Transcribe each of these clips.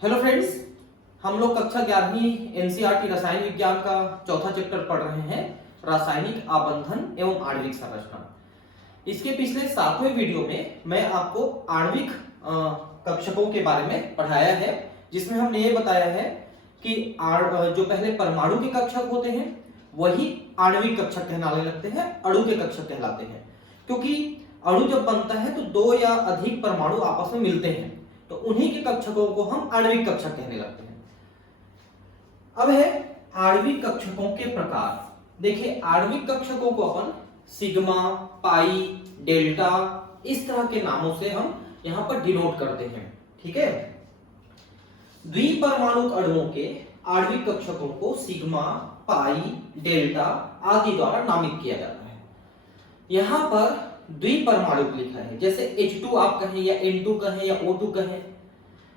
Hello friends, हम लोग कक्षा 11वीं एनसीईआरटी रसायन विज्ञान का चौथा चैप्टर पढ़ रहे हैं, रासायनिक आबंधन एवं आणविक संरचना। इसके पिछले 7वें वीडियो में मैं आपको आणविक कक्षकों के बारे में पढ़ाया है, जिसमें हमने ये बताया है कि जो पहले परमाणु के कक्षक होते हैं वही आणविक कक्षक कहलाने लगते हैं, अणु के कक्षक कहलाते हैं। क्योंकि अणु जब बनता है तो दो या अधिक परमाणु आपस में मिलते हैं, तो उन्हीं के कक्षकों को हम आणविक कक्षक कहने लगते हैं। अब है आणविक कक्षकों के प्रकार। देखिए, आणविक कक्षकों को अपन सिग्मा, पाई, डेल्टा इस तरह के नामों से हम यहां पर डिनोट करते हैं। ठीक है, द्विपरमाणुक अणुओं के आणविक कक्षकों को सिग्मा, पाई, डेल्टा आदि द्वारा नामित किया जाता है। यहां पर द्विपरमाणुक लिखा है, जैसे H2 आप कहें या N2 कहें या O2 कहें,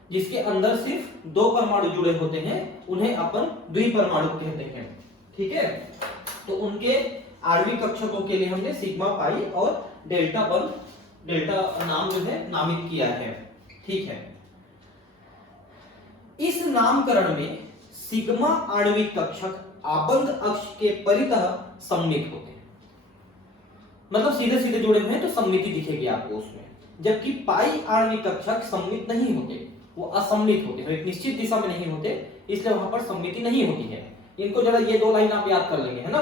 जिसके अंदर सिर्फ दो परमाणु जुड़े होते हैं, उन्हें अपन द्विपरमाणुक कहते हैं। ठीक है, तो उनके आणविक कक्षकों के लिए हमने सिग्मा, पाई और डेल्टा नाम जो है नामित किया है। ठीक है, इस नामकरण में सिग्मा आणविक कक्षक आबंध अक्ष के परितः सममित होते हैं, मतलब सीधे सीधे जुड़े हुए हैं तो सममिति दिखेगी आपको उसमें। जबकि पाई आणविक कक्षक सममित नहीं होते, वो असममित होते हैं, एक निश्चित दिशा में नहीं होते, इसलिए वहां पर सममिति नहीं होती है। इनको जरा ये दो लाइन आप याद कर लेंगे, है ना।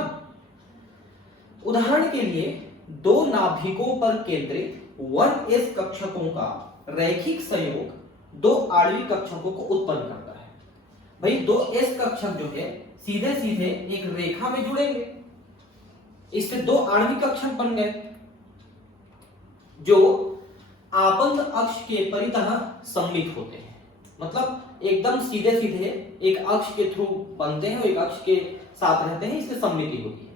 उदाहरण के लिए, दो नाभिकों पर केंद्रित 1s कक्षकों का रैखिक संयोग दो आणविक कक्षकों को उत्पन्न करता है। भाई 2s कक्षक जो है सीधे सीधे एक रेखा में जुड़ेंगे, इससे दो आणविक कक्षक बन गए जो आबंध अक्ष के परितः सममित होते हैं, मतलब एकदम सीधे सीधे एक अक्ष के थ्रू बनते हैं, एक अक्ष के साथ रहते हैं, इससे सममिति होती है।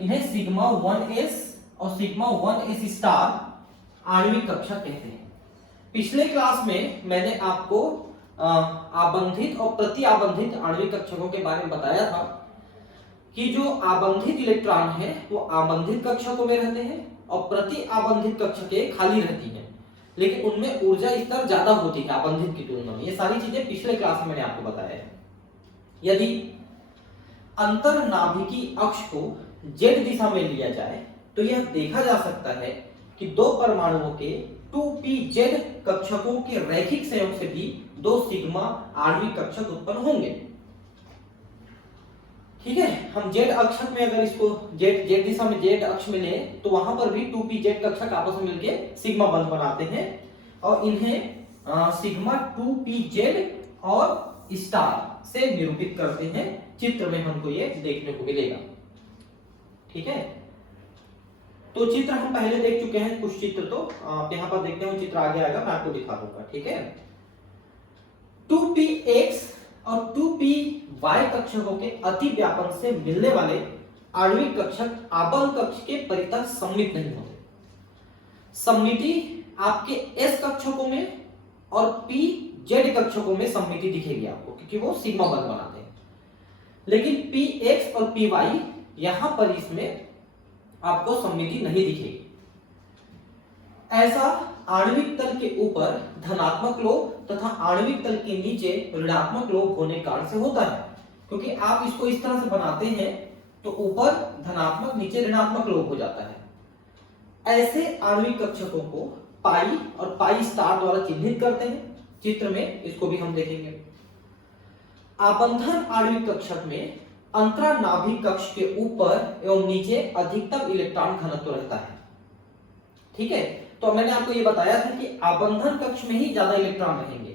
इन्हें सिग्मा 1s और सिग्मा 1s स्टार आणविक कक्षक कहते हैं। पिछले क्लास में मैंने आपको आबंधित और प्रति आबंधित आणविक कक्षकों के बारे में बताया था कि जो आबंधित इलेक्ट्रॉन है वो आबंधित कक्षकों में रहते हैं और प्रति आबंधित कक्षकें खाली रहती हैं, लेकिन उनमें ऊर्जा स्तर ज्यादा होती है आबंधित की तुलना में। ये सारी चीजें पिछले क्लास में मैंने आपको बताया है। यदि अंतर नाभिकी अक्ष को z दिशा में लिया जाए तो यह देखा जा सकता है कि दो परमाणुओं के 2pz कक्षकों के रैखिक संयोग से भी दो सिग्मा आणविक कक्षक उत्पन्न होंगे। ठीक है, हम z अक्षक में अगर इसको z दिशा में z अक्ष में लें तो वहां पर भी 2pz कक्षक आपस में मिलके सिग्मा बंध बनाते हैं और इन्हें सिग्मा 2pz और स्टार से निरूपित करते हैं। चित्र में हमको ये देखने को मिलेगा। ठीक है, तो चित्र हम पहले देख चुके हैं कुछ चित्र, तो आप यहां पर देखते हैं, चित्र आगे आएगा, मैं आपको दिखा दूंगा। ठीक है, 2px और 2py कक्षकों के अति व्यापन से मिलने वाले आणविक कक्षक आबंध कक्ष के परितः सममित नहीं होते। सममिति आपके s कक्षकों में और pz कक्षकों में सममिति दिखेगी आपको, क्योंकि वो सिग्मा बंध बनाते हैं। लेकिन px और py यहां पर इसमें आपको सममिति नहीं दिखेगी। ऐसा आणविक तल के ऊपर धनात्मक लोब तथा आणविक तल के नीचे ऋणात्मक लोब होने के कारण से होता है, क्योंकि आप इसको इस तरह से बनाते हैं तो ऊपर धनात्मक नीचे ऋणात्मक लोब हो जाता है। ऐसे आणविक कक्षकों को पाई और पाई स्टार द्वारा चिन्हित करते हैं। चित्र में इसको भी हम देखेंगे। आबंधन आणविक कक्षक में अंतरानाभिक कक्ष के ऊपर एवं नीचे अधिकतम इलेक्ट्रॉन घनत्व रहता है। ठीक है, तो मैंने आपको ये बताया था कि आबंधन कक्ष में ही ज्यादा इलेक्ट्रॉन रहेंगे,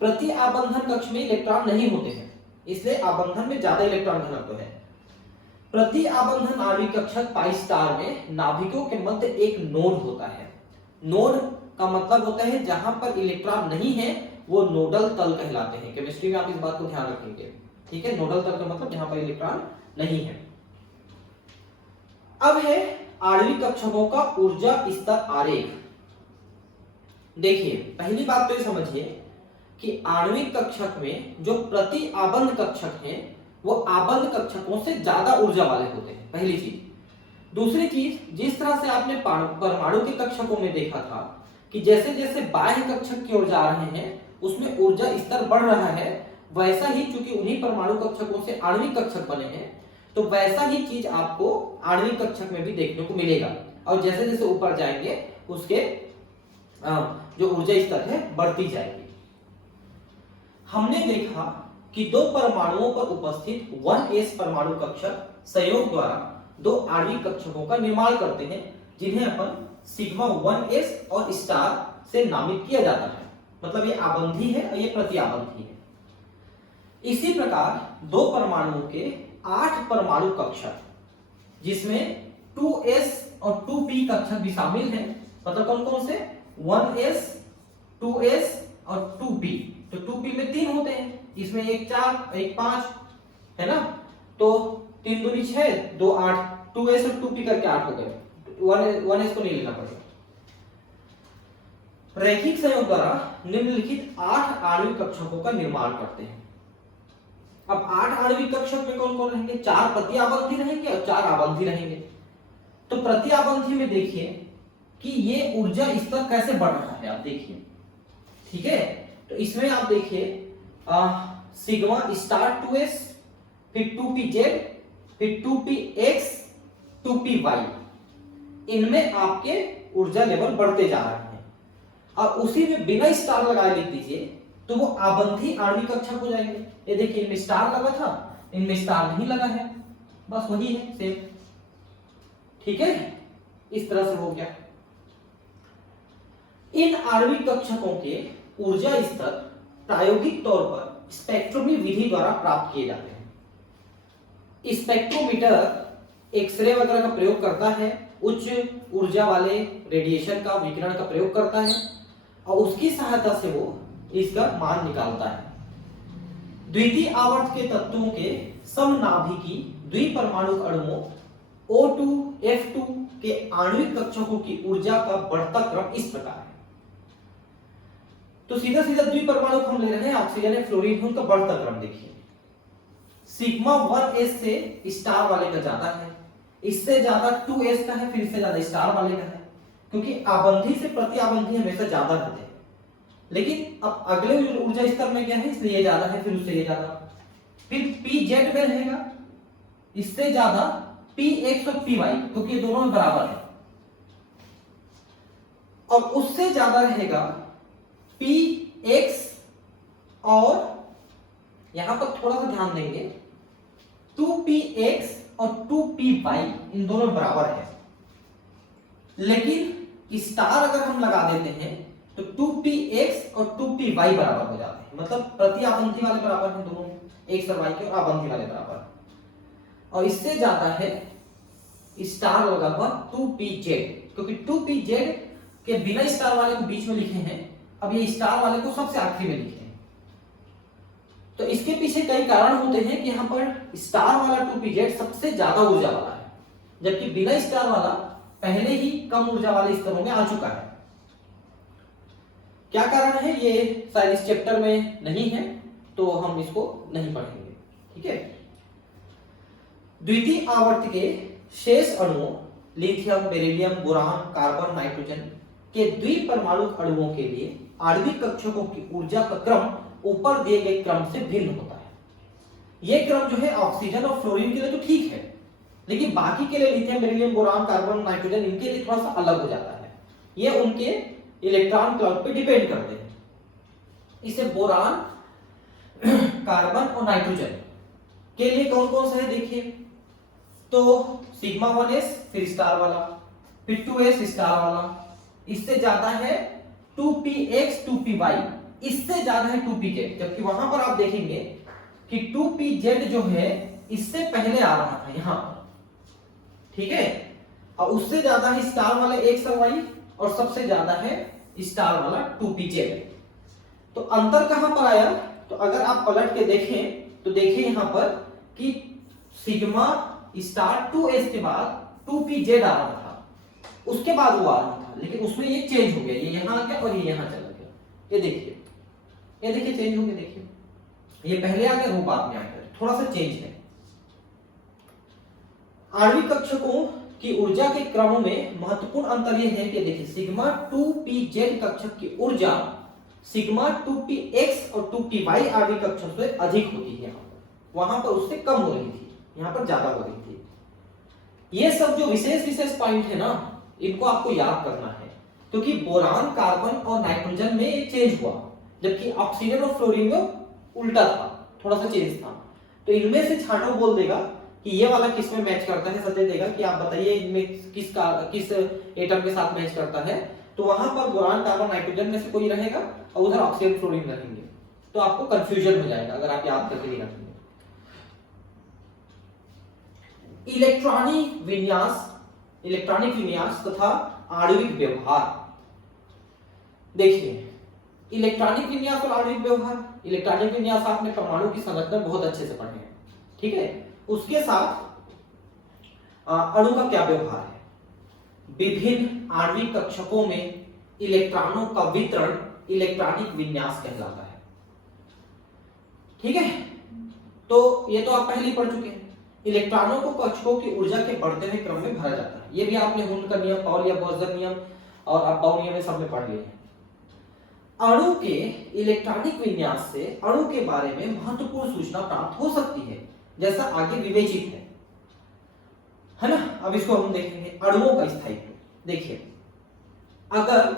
प्रति आबंधन कक्ष में इलेक्ट्रॉन नहीं होते हैं, इसलिए आबंधन में ज्यादा इलेक्ट्रॉन घनत्व है। प्रति आबंधन आणविक कक्षक पाई स्टार में नाभिकों के मध्य एक नोड होता है। नोड का मतलब होता है जहां पर इलेक्ट्रॉन नहीं है, वो नोडल तल कहलाते हैं। केमिस्ट्री में आप इस बात को ध्यान रखेंगे। ठीक है, नोडल तल का मतलब जहां पर इलेक्ट्रॉन नहीं है। अब है आणविक कक्षकों का ऊर्जा स्तर आरेख। देखिए, पहली बात तो ये समझिए कि आणविक कक्षक में जो प्रति आबंध कक्षक हैं वो आबंध कक्षकों से ज्यादा ऊर्जा वाले होते हैं, पहली चीज। दूसरी चीज, जिस तरह से आपने परमाणु के कक्षकों में देखा था कि जैसे जैसे बाह्य कक्षक की ओर जा रहे हैं उसमें ऊर्जा स्तर बढ़ रहा है, वैसा ही चूंकि उन्हीं परमाणु कक्षकों से आणविक कक्षक बने हैं तो वैसा ही चीज आपको आणविक कक्षक में भी देखने को मिलेगा। और जैसे जैसे ऊपर जाएंगे उसके जो ऊर्जा स्तर है बढ़ती जाएगी। हमने देखा कि दो परमाणुओं पर उपस्थित 1s परमाणु कक्षक संयोग द्वारा दो आणविक कक्षकों का निर्माण करते हैं जिन्हें अपन सिग्मा 1s और स्टार से नामित किया जाता है। मतलब ये आबंधी है और ये प्रतिआबंधी है। इसी प्रकार दो परमाणुओं के 8 परमाणु कक्षक जिसमें 2s और 2p कक्षक भी शामिल हैं। मतलब कौन कौन से? 1s 2s और 2p। तो 2p में 3 होते हैं, इसमें एक 4 एक 5 है ना, तो 3 दूनी 6 2 8, 2s और 2p करके 8 हो गए। 1s को नहीं लेना पड़ेगा। रैखिक संयोग द्वारा निम्नलिखित 8 आणविक कक्षकों का निर्माण करते हैं। अब 8 आणविक कक्षक में कौन कौन रहेंगे? 4 प्रतिआबंधी रहेंगे और 4 आबंधी रहेंगे। तो प्रतिआबंधी में देखिए कि ये ऊर्जा स्तर कैसे बढ़ रहा है, आप देखिए। ठीक है, तो इसमें आप देखिए सिग्मा स्टार 2s, फिर 2pz, फिर 2px, 2py, इनमें आपके ऊर्जा लेवल बढ़ते जा रहे हैं। और उसी में बिना स्टार लगाए लिख दीजिए तो वो आबंधी आणविक कक्षक हो जाएंगे। ये देखिए इनमें स्टार लगा था, इनमें स्टार नहीं लगा है, बस वही है सेम। ठीक है, इस तरह से हो गया। इन आणविक कक्षकों के ऊर्जा स्तर प्रायोगिक तौर पर स्पेक्ट्रोमी विधि द्वारा प्राप्त किए जाते हैं। स्पेक्ट्रोमीटर एक्सरे वगैरह का प्रयोग करता है, उच्च ऊर्जा वाले रेडिएशन का विकिरण का प्रयोग करता है और उसकी सहायता से वो इसका मान निकालता है। द्वितीय आवर्त के तत्वों के समनाभिकी द्विपरमाणु अणुओं O2 F2 के आणविक कक्षकों की ऊर्जा का बढ़ता क्रम इस प्रकार है। तो सीधा सीधा द्विपरमाणु हम ले रहे हैं, ऑक्सीजन है, फ्लोरीन है, उनका बढ़ता क्रम देखिए। सिग्मा 1s से स्टार वाले का ज्यादा है, इससे ज्यादा 2s का है, फिर इससे ज्यादा स्टार वाले का है, क्योंकि आबंधी से प्रतिआबंधी हमेशा ज्यादा रहते हैं। लेकिन अब अगले ऊर्जा स्तर में क्या है, इसलिए ये ज्यादा है, फिर उससे ये ज्यादा, फिर pz में रहेगा इससे ज्यादा px और py, क्योंकि ये दोनों में बराबर है, और उससे ज्यादा रहेगा px, और यहां पर थोड़ा सा ध्यान देंगे 2px और 2py इन दोनों में बराबर है। लेकिन स्टार अगर हम लगा देते हैं तो 2px और 2py बराबर हो जाते हैं। मतलब प्रतिआबंधी वाले बराबर हैं दोनों, एक सरवाई के, और आबंधी वाले बराबर। और इससे ज्यादा है स्टार लगा हुआ 2pz, क्योंकि 2pz के बिना स्टार वाले को बीच में लिखे हैं, अब ये स्टार वाले को सबसे आखिरी में लिखे हैं। तो इसके पीछे कई कारण होते हैं कि यहाँ पर स्टार वाला 2pz सबसे ज्यादा ऊर्जा वाला है, जबकि बिना स्टार वाला पहले ही कम ऊर्जा वाले स्तरों में आ चुका है। क्या कारण है ये शायद इस चैप्टर में नहीं है, तो हम इसको नहीं पढ़ेंगे। ठीक है, द्वितीय आवर्त के शेष अणुओं lithium, beryllium, boron, carbon, nitrogen के द्विपरमाणु अणुओं के लिए आणविक कक्षकों की ऊर्जा का क्रम ऊपर दिए गए क्रम से भिन्न होता है। यह क्रम जो है ऑक्सीजन और फ्लोरीन के लिए तो ठीक है, लेकिन बाकी के लिए lithium, beryllium, boron, carbon, nitrogen इनके लिए थोड़ा सा अलग हो जाता है। ये उनके इलेक्ट्रॉन क्लाउड पे डिपेंड करते हैं। इसे बोरान, कार्बन और नाइट्रोजन के लिए कौन कौन सा है देखिए, तो सिग्मा 1s फिर स्टार वाला, फिर 2s स्टार वाला, इससे ज्यादा है 2px 2py, इससे ज्यादा है 2pz, जबकि वहां पर आप देखेंगे कि 2pz जो है इससे पहले आ रहा था यहां पर। ठीक है, और उससे ज्यादा है स्टार वाला एक सरवाई, और सबसे ज्यादा है स्टार वाला 2pz। तो अंतर कहां पर आया, तो अगर आप पलट के देखें तो देखिए यहां पर कि सिग्मा स्टार 2s के बाद 2pz आ रहा था, उसके बाद वो आ रहा था, लेकिन उसमें ये चेंज हो गया, ये यहां आ गया और ये यहां चला गया। ये देखिए चेंज हो गया, देखिए ये पहले आ गया, वो बाद में आ गया, थोड़ा सा चेंज है। आणविक कक्षकों कि ऊर्जा के क्रम में महत्वपूर्ण अंतर यह है कि देखिए सिग्मा 2pz कक्षक की ऊर्जा सिग्मा 2px और 2py आणविक कक्षक से अधिक होती है, वहां पर उससे कम हो रही थी, यहां पर ज्यादा हो रही थी। ये सब जो विशेष विशेष पॉइंट है ना, इनको आपको याद करना है, क्योंकि बोरान, कार्बन और नाइट्रोजन में ये चेंज हुआ, जबकि ऑक्सीजन और फ्लोरीन में उल्टा था, थोड़ा सा चेंज था। तो इनमें से छांटो बोल देगा कि ये वाला किस में मैच करता है, सत्य देगा कि आप बताइए इनमें किस एटम के साथ मैच करता है। तो वहां पर बोरान, कार्बन, नाइट्रोजन में से कोई रहेगा और उधर ऑक्सीजन, फ्लोरीन रहेंगे, तो आपको कंफ्यूजन हो जाएगा अगर आप याद करके नहीं रखेंगे। इलेक्ट्रॉनिक विन्यास तथा आणविक व्यवहार। देखिए इलेक्ट्रॉनिक विन्यास और आणविक व्यवहार, इलेक्ट्रॉनिक विन्यास आपने परमाणु की संरचना बहुत अच्छे से पढ़े हैं, ठीक है। उसके साथ अणु का क्या व्यवहार है, विभिन्न आणविक कक्षकों में इलेक्ट्रॉनों का वितरण इलेक्ट्रॉनिक विन्यास कहलाता है, ठीक है। तो ये तो आप पहले ही पढ़ चुके हैं। इलेक्ट्रॉनों को कक्षकों की ऊर्जा के बढ़ते हुए क्रम में भरा जाता है, ये भी आपने हुन का नियम, पाउली या बोल्ट्जमैन नियम और अबाउ नियम में सब में पढ़ लिए हैं। अणु के इलेक्ट्रॉनिक विन्यास से अणु के बारे में महत्वपूर्ण सूचना प्राप्त हो सकती है, जैसा आगे विवेचित है ना। अब इसको हम देखेंगे अणुओं का स्थायित्व। देखिए अगर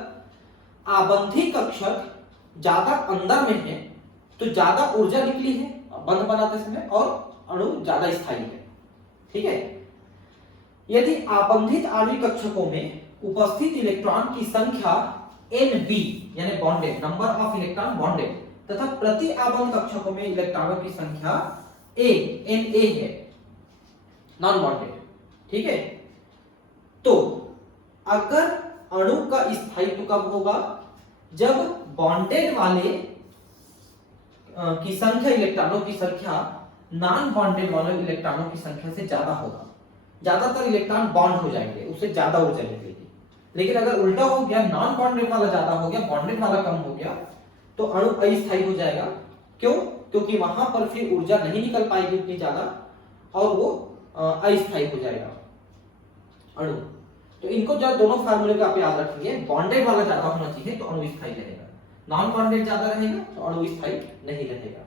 आबंधी कक्षक ज्यादा अंदर में है तो ज्यादा ऊर्जा निकली है बंध बनाते समय और अणु ज्यादा स्थायी है, ठीक है। यदि आबंधित आणविक कक्षकों में उपस्थित इलेक्ट्रॉन की संख्या Nb यानी bonded, number of electron bonded, तथा प्रति आबंध कक्षकों में इलेक्ट्रॉनों की संख्या Na है, नॉन बॉन्डेड, ठीक है। तो अगर अणु का स्थायित्व कब होगा, जब बॉन्डेड वाले की संख्या, इलेक्ट्रॉनों की संख्या नॉन बॉन्डेड वाले इलेक्ट्रॉनों की संख्या से ज्यादा होगा। ज्यादातर इलेक्ट्रॉन बॉन्ड हो जाएंगे, उससे ज्यादा ऊर्जा निकलेगी। लेकिन अगर उल्टा हो गया, नॉन बॉन्डेड वाला ज्यादा हो गया, बॉन्डेड वाला कम हो गया, तो अणु अस्थायी हो जाएगा। क्यों? क्योंकि वहां पर फिर ऊर्जा नहीं निकल पाएगी उतनी ज्यादा और वो अस्थायी हो जाएगा अणु। तो इनको जो दोनों फार्मूले का आप याद रखेंगे, बॉन्डेड वाला ज्यादा होना चाहिए तो अणु स्थायी रहेगा, नॉन बॉन्डेड ज्यादा रहेगा तो अणु स्थायी नहीं रहेगा।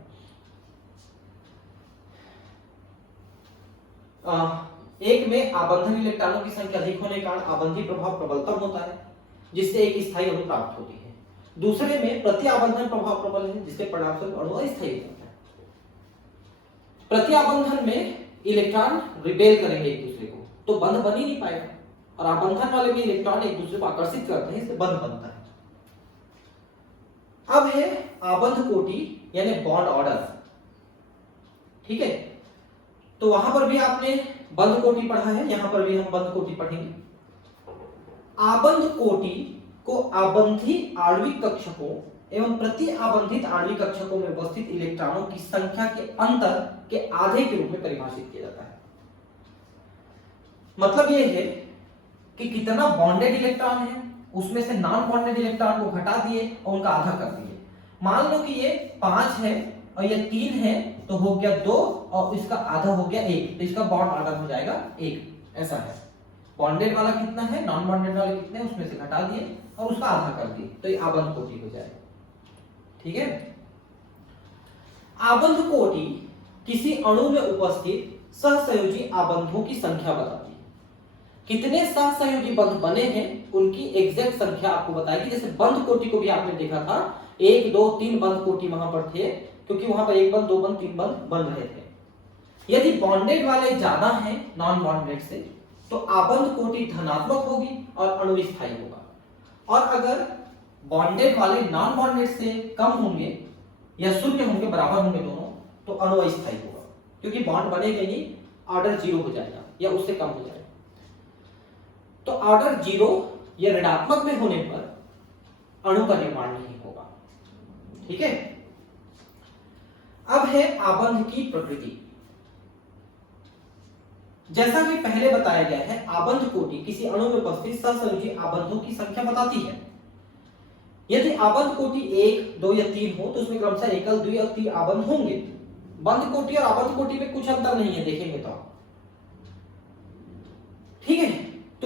एक में आबंधन इलेक्ट्रॉनों की संख्या अधिक होने के कारण आबंधी प्रभाव प्रबलतम होता है, जिससे एक स्थायी अणु प्राप्त होती है। दूसरे में प्रति आबंधन प्रभाव प्रबल है, जिसके परिणामस्वरूप अणु अस्थायी होता है। प्रति आबंधन में इलेक्ट्रॉन रिपेल करेंगे एक दूसरे को, तो बंध बन ही नहीं पाएगा, और आबंधन वाले में इलेक्ट्रॉन एक दूसरे को आकर्षित करते हैं, इससे बंध बनता है। अब है आबंध कोटि यानी बॉन्ड ऑर्डर, ठीक है। तो वहां पर भी आपने बंध कोटि पढ़ा है, यहां पर भी हम बंध कोटि पढ़ेंगे। आबंध कोटि को आबंधी आणविक कक्षकों एवं प्रति आबंधित आणविक कक्षकों में उपस्थित इलेक्ट्रॉनों की संख्या के अंतर के आधे के रूप में परिभाषित किया जाता है। मतलब यह है कि कितना बॉन्डेड इलेक्ट्रॉन है, उसमें से नॉन बॉन्डेड इलेक्ट्रॉन को घटा दिए और उनका आधा कर दिए। मान लो कि ये 5 है और ये 3 है, तो हो गया 2 और इसका आधा हो गया 1, तो इसका बॉन्ड ऑर्डर हो जाएगा 1। ऐसा है, बॉन्डेड वाला कितना है, नॉन बॉन्डेड वाले कितने, उसमें से घटा दिए और उसका आधा कर दिए, तो ये आबंध कोटि हो जाएगा, ठीक है। आबंध कोटि किसी अणु में उपस्थित सहसंयोजी आबंधों की संख्या बताती है। कितने सहसंयोजी बंध बने हैं उनकी एग्जैक्ट संख्या आपको बताएगी। जैसे बंध कोटि को भी आपने देखा था, 1 2 3 बंध कोटि वहां पर थे, क्योंकि वहां पर 1 बंध 2 बंध 3 बंध बन रहे थे। यदि बॉन्डेड वाले ज्यादा हैं नॉन बॉन्डेड से, तो आबंध कोटि धनात्मक होगी और अणु स्थायी होगा, और अगर बॉन्डेड वाले नॉन बॉन्डेड से कम होंगे या शून्य होंगे, बराबर होंगे दोनों, तो अणु अस्थायी होगा, क्योंकि बॉन्ड बनेगा नहीं, ऑर्डर 0 हो जाएगा या उससे कम हो जाएगा। तो ऑर्डर 0 या ऋणात्मक में होने पर अणु का निर्माण नहीं होगा, ठीक है। अब है आबंध की प्रकृति। जैसा कि पहले बताया गया है, आबंध कोटि किसी अणु में उपस्थित सहसंयोजी आबंधों की संख्या बताती है। यदि आबंध कोटि 1 2 या 3 हो, तो उसमें क्रमशः एकल, द्वि और त्रि आबंध होंगे। बंध कोटि और आबंध कोटि में कुछ अंतर नहीं है, देखेंगे तो, ठीक है।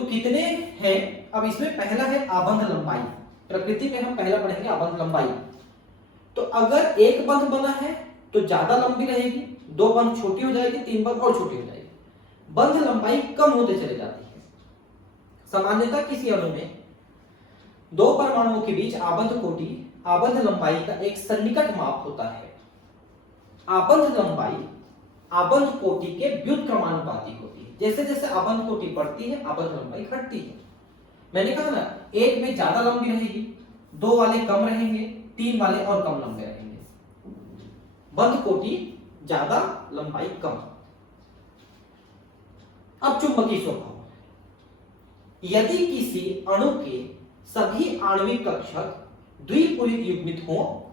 कितने हैं? अब इसमें पहला है आबंध लंबाई। प्रकृति में हम पहला पढ़ेंगे आबंध लंबाई। तो अगर एक बंध बना है तो ज्यादा लंबी रहेगी, दो बंध छोटी हो जाएगी, तीन बंध और छोटी हो जाएगी, बंध लंबाई कम होते चले जाती है। सामान्यतः किसी अणु में दो परमाणुओं के बीच आबंध कोटि आबंध लंबाई का एक सन्निकट माप होता है। आबंध लंबाई आबंध कोटि के व्युत्क्रमानुपाती होती है। जैसे जैसे आबंध कोटि बढ़ती है आबंध लंबाई घटती है। मैंने कहा ना, एक में ज्यादा लंबी रहेगी, दो वाले कम रहेंगे, तीन वाले और कम लंबे रहेंगे। बंध कोटि ज्यादा लंबाई कम। अब चुंबकीय स्वभाव, यदि किसी अणु के सभी आणविक कक्षक द्विपरित युग्मित हो,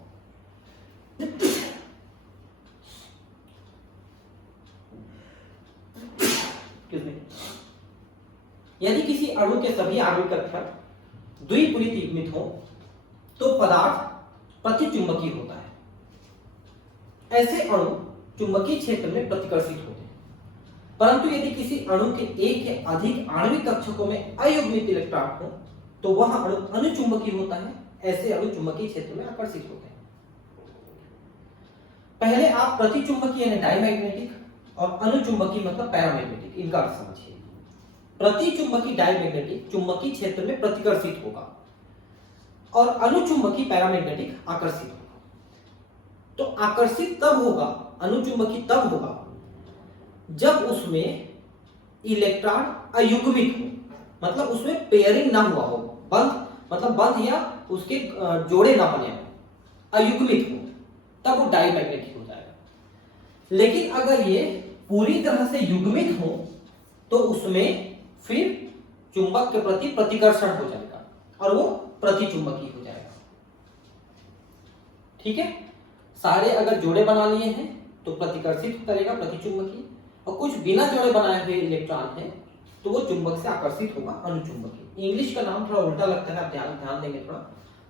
यदि किसी अणु के सभी आणविक कक्षक द्विपरित युग्मित हो तो पदार्थ प्रतिचुंबकीय होता है। ऐसे अणु चुंबकीय क्षेत्र में प्रतिकर्षित होते हैं। परंतु यदि किसी अणु के एक या अधिक आणविक कक्षकों में अयुग्मित इलेक्ट्रॉन हो तो वह अणु अनुचुंबकीय होता है। ऐसे अणु चुंबकीय क्षेत्र में आकर्षित होते हैं। पहले आप प्रतिचुंबकीय यानी डायमैग्नेटिक और अनुचुंबकीय मतलब पैरामैग्नेटिक, इनका अर्थ समझिए। प्रतिचुंबकीय डायमैग्नेटिक चुंबकीय क्षेत्र में प्रतिकर्षित होगा और अनुचुंबकीय पैरामैग्नेटिक आकर्षित होगा। तो आकर्षित तब होगा, अनुचुंबकीय तब होगा जब उसमें इलेक्ट्रॉन अयुग्मित हो, मतलब उसमें पेयरिंग ना हुआ हो, बंध मतलब बंध या उसके जोड़े ना बने हो, अयुग्मित हो, तब वो डायमैग्नेटिक हो जाएगा। लेकिन अगर ये पूरी तरह से युग्मित हो तो उसमें फिर चुंबक के प्रति प्रतिकर्षण हो जाएगा और वो प्रतिचुंबकीय हो जाएगा। ठीक है, सारे अगर जोड़े बना लिए हैं तो प्रतिकर्षित करेगा, प्रतिचुंबकीय, और कुछ बिना जोड़े बनाए हुए इलेक्ट्रॉन है तो वो चुंबक से आकर्षित होगा, अनुचुंबकीय। इंग्लिश का नाम थोड़ा उल्टा लगता है, आप ध्यान देंगे थोड़ा।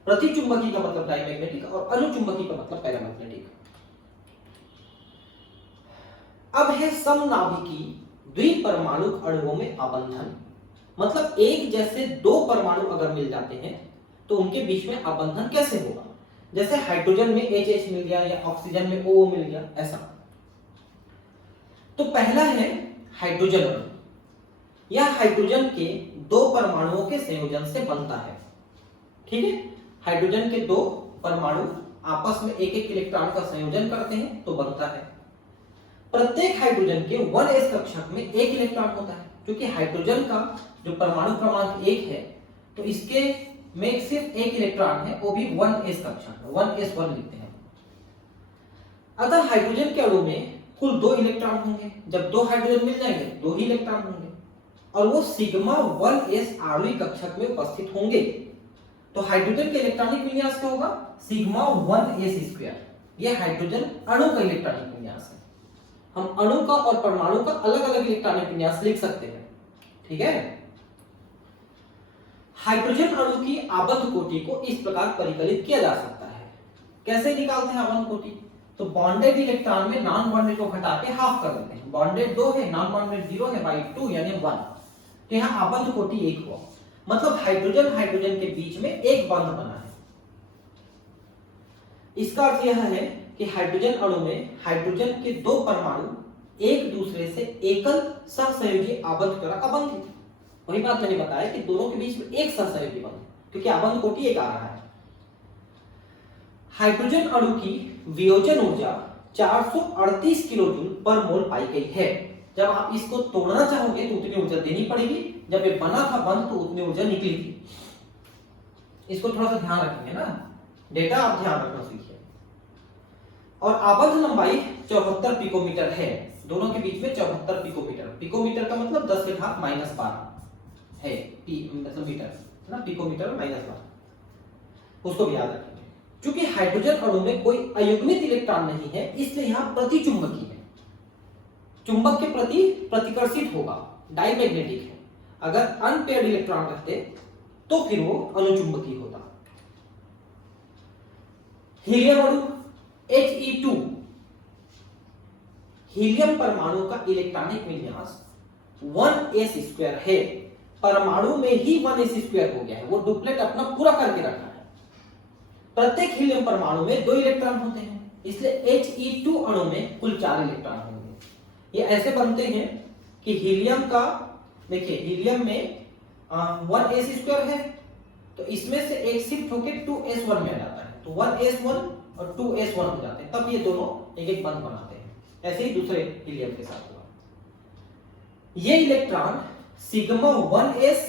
प्रतिचुंबकीय का मतलब डायमैग्नेटिक और अनुचुंबकीय का मतलब पैरामैग्नेटिक। अब है समनाभिकी द्विपरमाणु अणुओं में आबंधन। मतलब एक जैसे दो परमाणु अगर मिल जाते हैं तो उनके बीच में आबंधन कैसे होगा? जैसे हाइड्रोजन में H मिल गया या ऑक्सीजन में O मिल गया, ऐसा। तो पहला है हाइड्रोजन अणु। यह हाइड्रोजन के दो परमाणुओं के संयोजन से बनता है। ठीक है, हाइड्रोजन के दो परमाणु आपस में एक एक इलेक्ट्रॉन का संयोजन करते हैं तो बनता है। प्रत्येक हाइड्रोजन के 1s कक्षक में एक इलेक्ट्रॉन होता है, क्योंकि हाइड्रोजन का जो परमाणु क्रमांक 1 है तो इसके में सिर्फ एक इलेक्ट्रॉन है, वो भी 1s कक्षक है, 1s1 लिखते हैं। अतः हाइड्रोजन के अणु में कुल 2 इलेक्ट्रॉन होंगे। जब 2 हाइड्रोजन मिल जाएंगे 2 ही इलेक्ट्रॉन होंगे और वो सिग्मा 1s आणविक कक्षक में उपस्थित होंगे। तो हाइड्रोजन के इलेक्ट्रॉनिक विन्यास क्या होगा? Sigma 1s²। यह हाइड्रोजन अणु का इलेक्ट्रॉनिक विन्यास है। हम अणु का और परमाणु का अलग अलग इलेक्ट्रॉनिक विन्यास लिख सकते हैं। ठीक है, हाइड्रोजन अणु की आबंध कोटि को इस प्रकार परिकलित किया जा सकता है। कैसे निकालते हैं आबंध कोटि? तो बॉन्डेड इलेक्ट्रॉन में नॉन बॉन्डेड को घटा के हाफ कर देते हैं। बॉन्डेड 2 है, नॉन बॉन्डेड 0 है, बाई 2 यानी 1। तो यहाँ आबंध कोटि 1 हुआ, मतलब हाइड्रोजन हाइड्रोजन के बीच में एक बंध बना है। इसका अर्थ यह है कि हाइड्रोजन अणु में हाइड्रोजन के 2 परमाणु एक दूसरे से एकल सहसंयोजी आबंध द्वारा आबंधित। वही बात मैंने बताया कि दोनों के बीच में एक सहसंयोजी बंध, क्योंकि आबंध कोटि 1 आ रहा है। हाइड्रोजन अणु की वियोजन ऊर्जा 438 किलोजूल पर मोल पाई गई है। जब आप इसको तोड़ना चाहोगे तो उतनी ऊर्जा देनी पड़ेगी, जब ये बना था बंध तो उतनी ऊर्जा निकली थी। इसको थोड़ा सा ध्यान रखेंगे ना, डेटा आप ध्यान रखना सीखिए। और आबंध लंबाई 74 पिकोमीटर है। दोनों के बीच में 74 पिकोमीटर। पिकोमीटर का मतलब 10 की घात -12 है, पी मतलब मीटर है ना, पिकोमीटर -12, उसको भी याद रखेंगे। क्योंकि हाइड्रोजन अणु में कोई अयुग्मित इलेक्ट्रॉन नहीं है, इसलिए यहां प्रतिचुंबकीय है, चुंबक के प्रति प्रतिकर्षित होगा, डायमैग्नेटिक है। अगर अनपेयर्ड इलेक्ट्रॉन रहते तो फिर वो अनुचुंबकीय होता। हीलियम अणु He2, हीलियम परमाणु का इलेक्ट्रॉनिक विन्यास 1s² है। परमाणु में ही 1s² हो गया है, वो डुप्लेट अपना पूरा करके रखा है। प्रत्येक हीलियम परमाणु में 2 इलेक्ट्रॉन होते हैं, इसलिए He2 अणु में कुल 4 इलेक्ट्रॉन होंगे। ये ऐसे बनते हैं कि हीलियम का, देखिए हीलियम में 1s² है, तो इसमें से एक शिफ्ट होकर 2s1 में आ जाता है, तो 1s1 और 2s1 हो जाते हैं, तब ये दोनों एक एक बंध बनाते हैं। ऐसे ही दूसरे हीलियम के साथ हुआ। ये इलेक्ट्रॉन सिग्मा 1s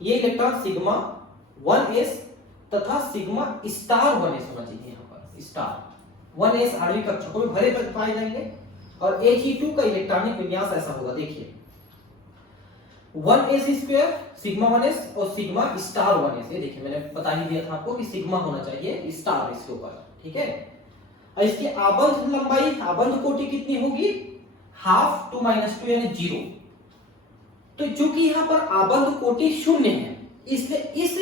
ये इलेक्ट्रॉन सिग्मा 1s तथा सिग्मा स्टार 1s होना चाहिए, यहां पर स्टार 1s आणविक कक्षकों में भरे पाए जाएंगे। और He2 का इलेक्ट्रॉनिक विन्यास ऐसा होगा, देखिए 1s² सिग्मा 1s और सिग्मा स्टार 1s। ये देखिए मैंने बता ही दिया था आपको कि सिग्मा होना चाहिए स्टार इसके ऊपर, ठीक है। और इसकी आबंध लंबाई, आबंध कोटि कितनी होगी, हाफ 2 - 2 यानी 0। तो चूंकि यहां पर आबंध कोटि 0 है, इसलिए इस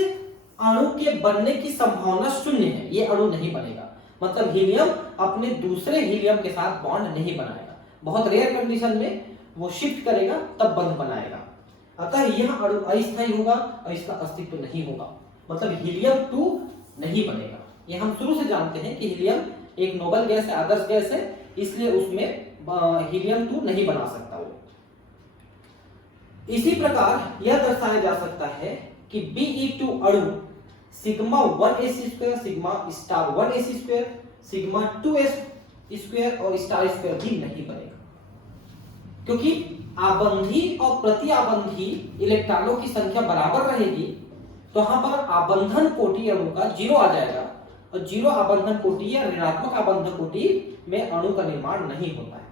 अणु के बनने की संभावना 0 है, ये अणु नहीं बनेगा। मतलब हीलियम अपने दूसरे हीलियम के साथ बॉन्ड नहीं बनाएगा, बहुत रेयर कंडीशन में वो शिफ्ट करेगा तब बंध बनाएगा। अतः यह अणु अस्थायी होगा और इसका अस्तित्व नहीं होगा, मतलब हीलियम 2 नहीं बनेगा। ये हम शुरू से जानते हैं कि हीलियम एक नोबल गैस है, आदर्श गैस है, इसलिए उसमें हीलियम 2 नहीं बना सकता वो। इसी प्रकार यह दर्शाया जा सकता है कि Be2 अणु sigma 1s² sigma star 1s², sigma 2s² और स्टार स्क्वायर भी नहीं बनेगा, क्योंकि आबंधी और प्रतिआबंधी इलेक्ट्रॉनों की संख्या बराबर रहेगी, तो यहां पर आबंधन कोटि अणु का 0 आ जाएगा, और 0 आबंधन कोटि या ऋणात्मक आबंधन कोटि में अणु का निर्माण नहीं होता है।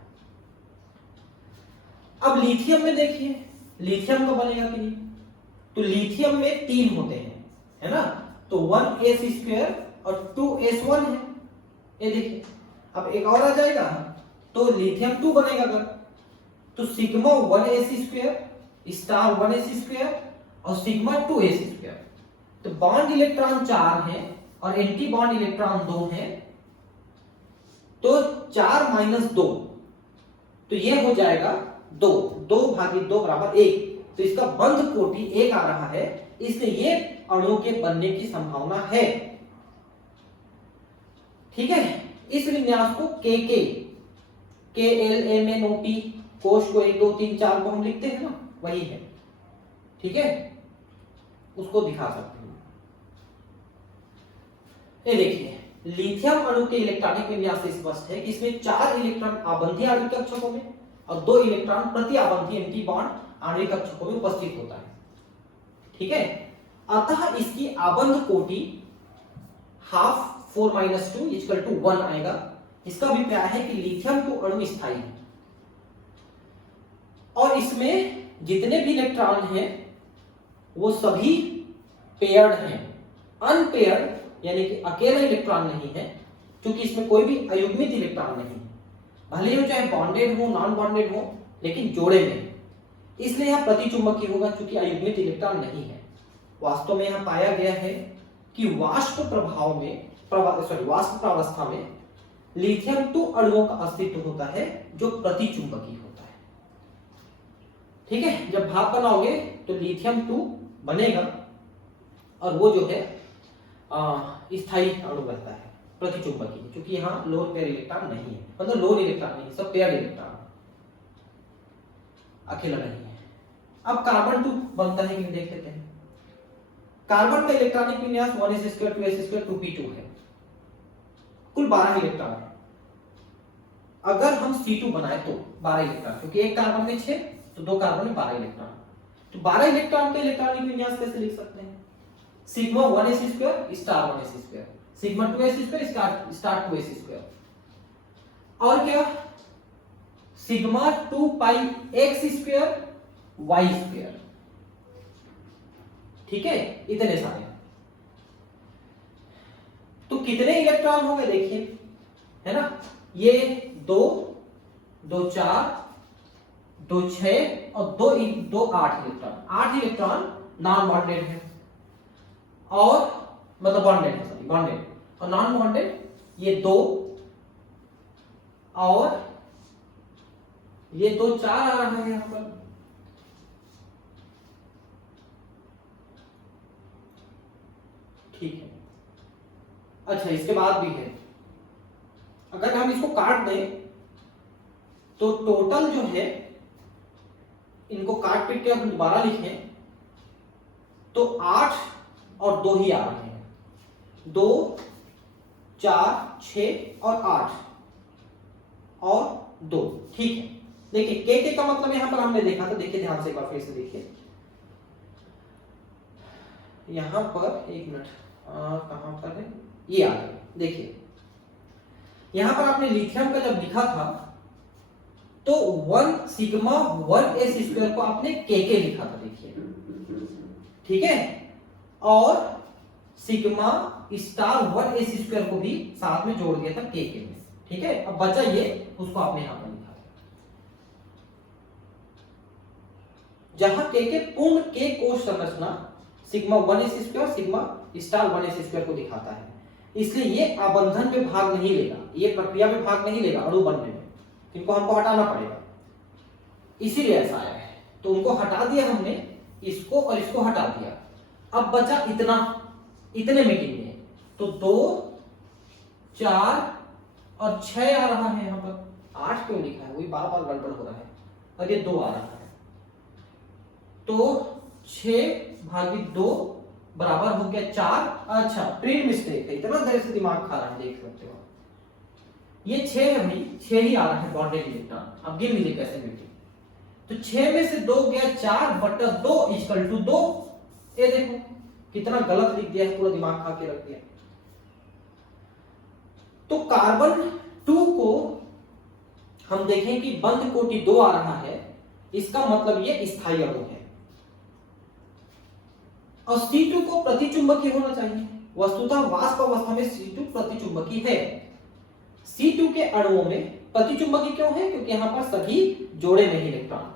अब लिथियम में देखिए, लिथियम का बनेगा कि नहीं, तो लिथियम में 3 होते हैं, है ना, तो 1s² और 2s1 है। ये देखिए अब एक और आ जाएगा, तो लिथियम 2 बनेगा अगर, तो सिग्मा 1s² स्टार 1s² और सिग्मा 2s²। तो बॉन्ड इलेक्ट्रॉन 4 हैं और एंटी बॉन्ड इलेक्ट्रॉन 2 हैं, तो 4 - 2, तो ये हो जाएगा 2, 2 / 2 = 1। तो इसका बंध कोटि 1 आ रहा है, इसलिए ये अणु के बनने की संभावना है, ठीक है। इस विन्यास को KLMNOP कोश को 1 2 3 4 को हम लिखते हैं ना, वही है, ठीक है, उसको दिखा सकते हैं। ये देखिए लिथियम अणु के इलेक्ट्रॉनिक विन्यास से स्पष्ट है कि इसमें 4 इलेक्ट्रॉन आबंधी आणविक कक्षकों में और 2 इलेक्ट्रॉन प्रति आबंधी एंटी बॉन्ड आणविक कक्षकों में उपस्थित होता है, ठीक है। अतः इसकी आबंध कोटि हाफ 4 - 2 = 1 आएगा। इसका अभिप्राय है कि लिथियम 2 अणु स्थायी है और इसमें जितने भी इलेक्ट्रॉन हैं वो सभी पेयर्ड हैं। अनपेयर्ड यानी कि अकेला इलेक्ट्रॉन नहीं है, क्योंकि इसमें कोई भी अयुग्मित इलेक्ट्रॉन नहीं है, भले ही चाहे बॉन्डेड हो नॉन बॉन्डेड हो, लेकिन जोड़े में, इसलिए यह प्रतिचुंबकीय होगा क्योंकि अयुग्मित इलेक्ट्रॉन नहीं है। वास्तव में यहां पाया गया है कि वाष्प प्रभाव में वाष्प प्रावस्था में लिथियम 2 अणुओं का अस्तित्व होता है जो प्रतिचुंबकीय होता है, ठीक है। जब भाप बनाओगे तो लिथियम 2 बनेगा और वो जो है स्थायी अणु रहता है, प्रतिचुंबकीय, क्योंकि यहाँ लोन पेयर इलेक्ट्रॉन नहीं है, मतलब लोन इलेक्ट्रॉन नहीं, सब पेयर इलेक्ट्रॉन, अकेला नहीं है। अब कार्बन 2 बनता है कि नहीं देख लेते हैं। कार्बन का इलेक्ट्रॉनिक विन्यास 1s², 2s², 2p2 है, कुल 12 इलेक्ट्रॉन है। अगर हम C2 बनाए तो 12 इलेक्ट्रॉन, क्योंकि एक कार्बन में 6 तो 2 कार्बन में 12 इलेक्ट्रॉन, तो 12 इलेक्ट्रॉन का इलेक्ट्रॉनिक विन्यास कैसे लिख सकते हैं, sigma 1s² star 1s², sigma 2s² star 2s², और क्या सिग्मा 2πx² y², ठीक है, इतने सारे। तो कितने इलेक्ट्रॉन हो गए देखिए, है ना, ये 2 2 4 2 6 और 2 8 इलेक्ट्रॉन, 8 इलेक्ट्रॉन नॉन बॉन्डेड है, और मतलब बॉन्डेड है, सॉरी बॉन्डेड और नॉन बॉन्डेड ये 2 और ये 2 4 आ रहा है यहां पर, ठीक है। अच्छा इसके बाद भी है, अगर हम इसको काट दें तो टोटल जो है, इनको काट पीट के हम दोबारा लिखें तो 8 और 2 ही आ रहे हैं, 2 4 6 और 8 और 2, ठीक है। देखिए के का मतलब यहां पर हमने देखा था, देखिए ध्यान से एक बार फिर से देखिए यहां पर, एक मिनट कहां पर है, ये आ गया। देखिए यहां पर आपने लिथियम का जब लिखा था तो 1 सिग्मा 1 एस स्क्वायर को आपने के लिखा था, देखिए, ठीक है, और सिग्मा स्टार 1 एस स्क्वायर को भी साथ में जोड़ दिया था के में, ठीक है। अब बचा ये, उसको आपने यहां पर लिखा, जहां के पूर्ण के कोश संरचना sigma 1 S square sigma star 1 S square को दिखाता है, इसलिए ये आबंधन में भाग नहीं लेगा, ये प्रक्रिया में भाग नहीं लेगा अणु बनने में, इनको हमको हटाना पड़ेगा, इसीलिए ऐसा आया है। तो उनको हटा दिया हमने, इसको और इसको हटा दिया, अब बचा इतना, इतने में गिनिए तो 2 4 और 6 आ रहा है, यहां पर 8 क्यों लिखा है, वही बार बार गड़बड़ हो रहा है, और ये 2 आ रहा है, तो 6/2 बराबर हो गया 4। अच्छा प्रिंट मिस्टेक है, इतना देर से दिमाग खा रहा है, देख सकते हो ये 6 है भाई, 6 ही आ रहा है बॉन्डेड इलेक्ट्रॉन। अब गिन लीजिए कैसे बेटी, तो 6 में से 2 गया 4/2 इक्वल टू 2, ये देखो कितना गलत लिख दिया है, पूरा दिमाग खा के रख दिया। तो कार्बन 2 को हम देखें कि बंध कोटि 2 आ रहा है, इसका मतलब ये स्थायी अणु है, और C2 को प्रतिचुंबकीय होना चाहिए, वस्तुतः वाष्प अवस्था में C2 प्रतिचुंबकीय है। C2 के अणुओं में प्रतिचुंबकीय क्यों है, क्योंकि यहां पर सभी जोड़े में इलेक्ट्रॉन।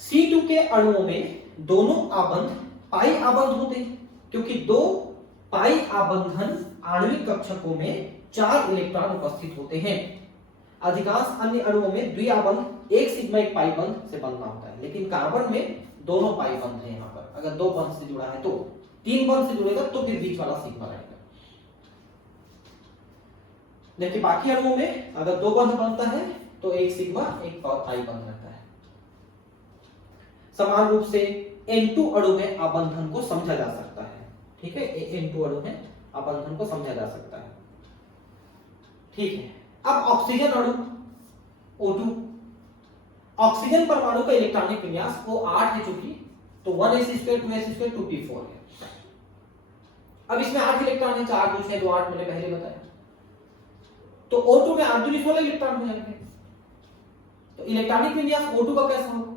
C2 के अणुओं में दोनों आबंध पाई आबंध होते हैं, क्योंकि 2 पाई आबंधन आणविक कक्षकों में 4 इलेक्ट्रॉन उपस्थित होते हैं। अधिकांश अन्य अणुओं में द्विआबंध 1 सिग्मा 1 पाई बंध से बंधना होता है, लेकिन कार्बन में दोनों पाई बंध है। यहाँ पर अगर 2 बंध से जुड़ा है तो 3 बंध से जुड़ेगा तो फिर बीच वाला सिग्मा रहेगा। देखिए बाकी अणुओं में अगर 2 बंध बनता है तो 1 सिग्मा 1 पाई बंध रहता है। समान रूप से N2 अणु में आबंधन को समझा जा सकता है, ठीक है, N2 अणु में आबंधन को समझा जा सकता है, ठीक है। अब ऑक्सीजन अणु O2, ऑक्सीजन परमाणु का इलेक्ट्रॉनिक विन्यास O8 है, चूंकि तो 1s2 2s2 2p4 है। अब इसमें 8 इलेक्ट्रॉन है, 4 2 6 2 8 मैंने पहले बताया, तो O2 में 8 2 16 इलेक्ट्रॉन हो जाएंगे। तो इलेक्ट्रॉनिक विन्यास O2 का कैसा होगा,